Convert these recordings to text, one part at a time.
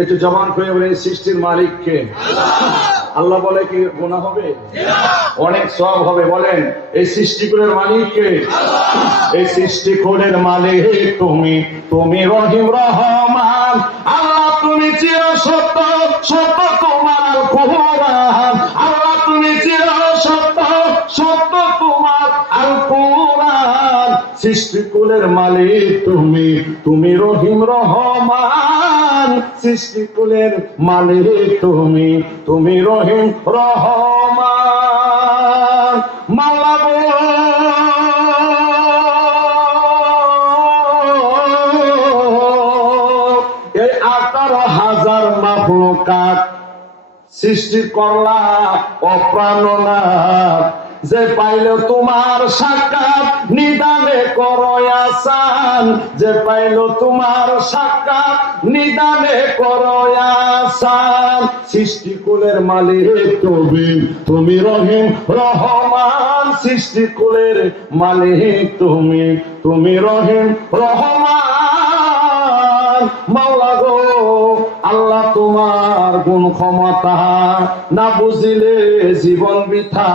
একটু জবান করে বলেন সৃষ্টির মালিককে। আল্লাহ বলে কি গুনাহ হবে? অনেক সওয়াব হবে। বলেন এই সৃষ্টিকুলের মালিককে। এই সৃষ্টিকুলের মালিক তুমি, তুমি রহিম রহমান। আল্লাহ তুমি চির সত্য, সত্য তোমার কুরআন। আল্লাহ তুমি চির সত্য, সত্য তোমার আল কুরআন। সৃষ্টিকুলের মালিক তুমি, তুমি রহিম রহমান। সৃষ্টিকুলের মালিক তুমি, তুমি রহিম রহমান। মাওলা গো এই 18,000 মাখলুকাত সৃষ্টি করলা অপ্রাণনাথ। যে পাইল তোমার সাক্ষাৎ নিদানে করো আসান। যে পাইল তোমার সাক্ষাৎ নিদানে করো আসান। সৃষ্টিকুলের মালিক তুমি, তুমি রহিম রহমান। সৃষ্টিকুলের মালিক তুমি, তুমি রহিম রহমান। মাওলা গো আল্লাহ তোমার গুণ ক্ষমতা না বুঝিলে জীবন বৃথা।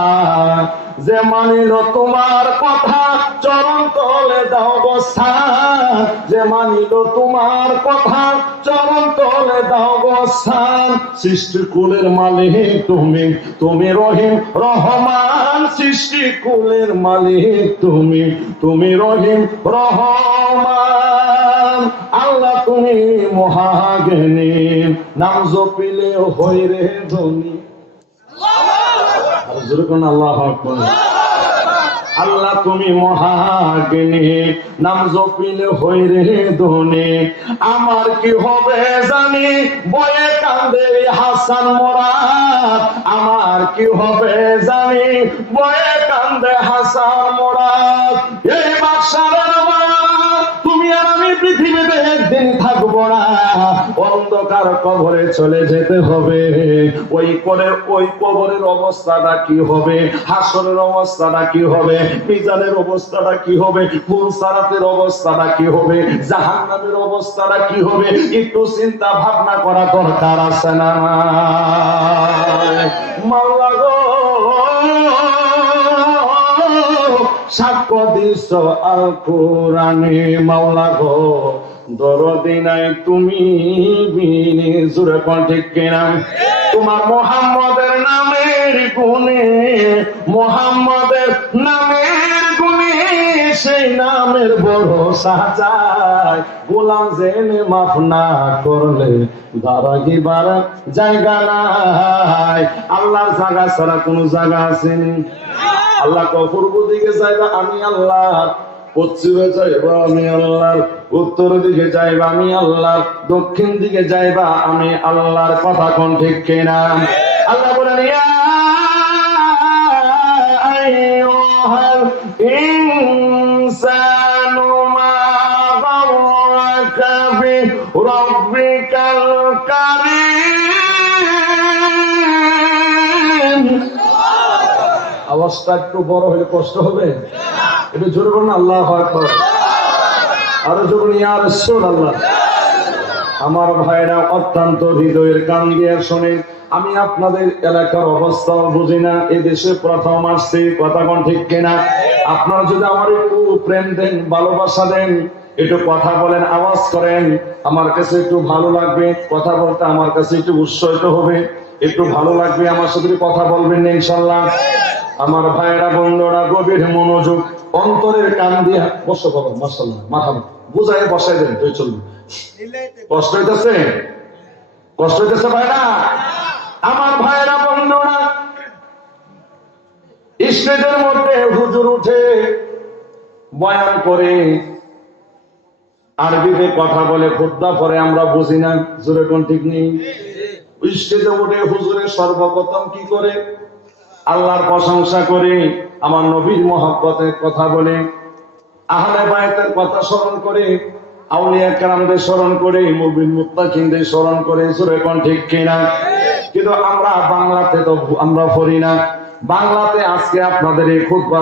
যে মানিল তোমার কথা চরণ তলে দাও বস্থান। যে মানিল তোমার কথা চরণ তলে দাও বস্থান। সৃষ্টিকুলের মালিক তুমি, তুমি রহিম রহমান। সৃষ্টিকুলের মালিক তুমি, তুমি রহিম রহমান। আল্লাহ তুমি মহাজ্ঞানী, নাম জপিলে হই রে ধনী। আল্লাহু আকবার। আল্লাহ তুমি মহাজ্ঞানী, নাম জপিলে হই রে ধনী। আমার কি হবে জানি বয়ে কান্দে হাসান মুরাদ। আমার কি হবে জানি বয়ে কান্দে হাসান মুরাদ। এই বাদশার তুমি আর আমি পৃথিবীতে একদিন থাকবো না। অন্ধকার কবরে চলে যেতে হবে। ওই কবরের অবস্থাটা কি হবে? হাসরের অবস্থাটা কি হবে? মিজানের অবস্থাটা কি হবে? ফুলসারাতের অবস্থাটা কি হবে? জাহান্নামের অবস্থাটা কি হবে? একটু চিন্তা ভাবনা করা দরকার আছে না? মাওলা গো সাক্ষ্য দিছ আল কোরআনে। মাওলা গো দরদি নাই তুমি বিনে। জোরে কোন ঠিক কিনা? তোমার মুহাম্মদের নামের গুণে, মুহাম্মদের নামের গুণে সেই নামের ভরসা চাই। গোলাম জেনে মাফ না করলে দাঁড়াইবার জায়গা নাই। আল্লাহর জায়গা ছাড়া কোন জায়গা আছে? আল্লাহ পূর্ব দিকে যাইবা আমি আল্লাহ, পশ্চিমে যাইবা আমি আল্লাহ, উত্তর দিকে যাইবা আমি আল্লাহ, দক্ষিণ দিকে যাইবা আমি আল্লাহর। কথা কোন ঠিক কিনা? আল্লাহ বলেন ইয়া আইয়ুহাল ইনসানু মা গাররাকা বিরাব্বিকাল কারীম। আওয়াজটা একটু বড় হলে কষ্ট হবে। একটু জোরে বলুন আল্লাহু আকবার। আরো জোরে ইয়া রাসূলুল্লাহ। আমার ভাইরা অত্যন্ত হৃদয়ের কান দিয়ে শোনে। আমি আপনাদের এলাকার অবস্থাও বুঝি না। এদেশে প্রথম আসছি। কথা কোন ঠিক কিনা? আপনারা যদি আমার একটু প্রেম দেন, ভালোবাসা দেন, একটু কথা বলেন, আওয়াজ করেন, আমার কাছে একটু ভালো লাগবে। কথা বলতে আমার কাছে একটু উৎসাহিত হবে, একটু ভালো লাগবে। আমার সাথে কথা বলবেন না ইনশাআল্লাহ। আমার ভাইরা বন্ধুরা গভীর মনোযোগ অন্তরের কান দিয়ে বসো বাবা। মাশাআল্লাহ মাথা বুঝায় বসাই দেন তুই চলবে। কষ্ট হইতেছে? কষ্ট হইতেছে ভাইরা? আমার ভাইরা বন্ধুরা স্টেজের মধ্যে হুজুর উঠে বয়ান করে, আরবিতে কথা বলে, খুতবা পরে আমরা বুঝি না। জোরে কোন ঠিক নেই? স্টেজে উঠে হুজুরে সর্বপ্রথম কি করে? আল্লাহর প্রশংসা করে, আমার নবীর মহব্বতের কথা বলে, আহলে বায়তের কথা স্মরণ করে, আউলিয়া কেরামদের স্মরণ করে, মুমিন মুত্তাকিনদের স্মরণ করে। জোরে কোন ঠিক কিনা? কিন্তু আমরা বাংলাতে তো আমরা পড়ি না। বাংলাতে আজকে আপনাদের এই খুতবা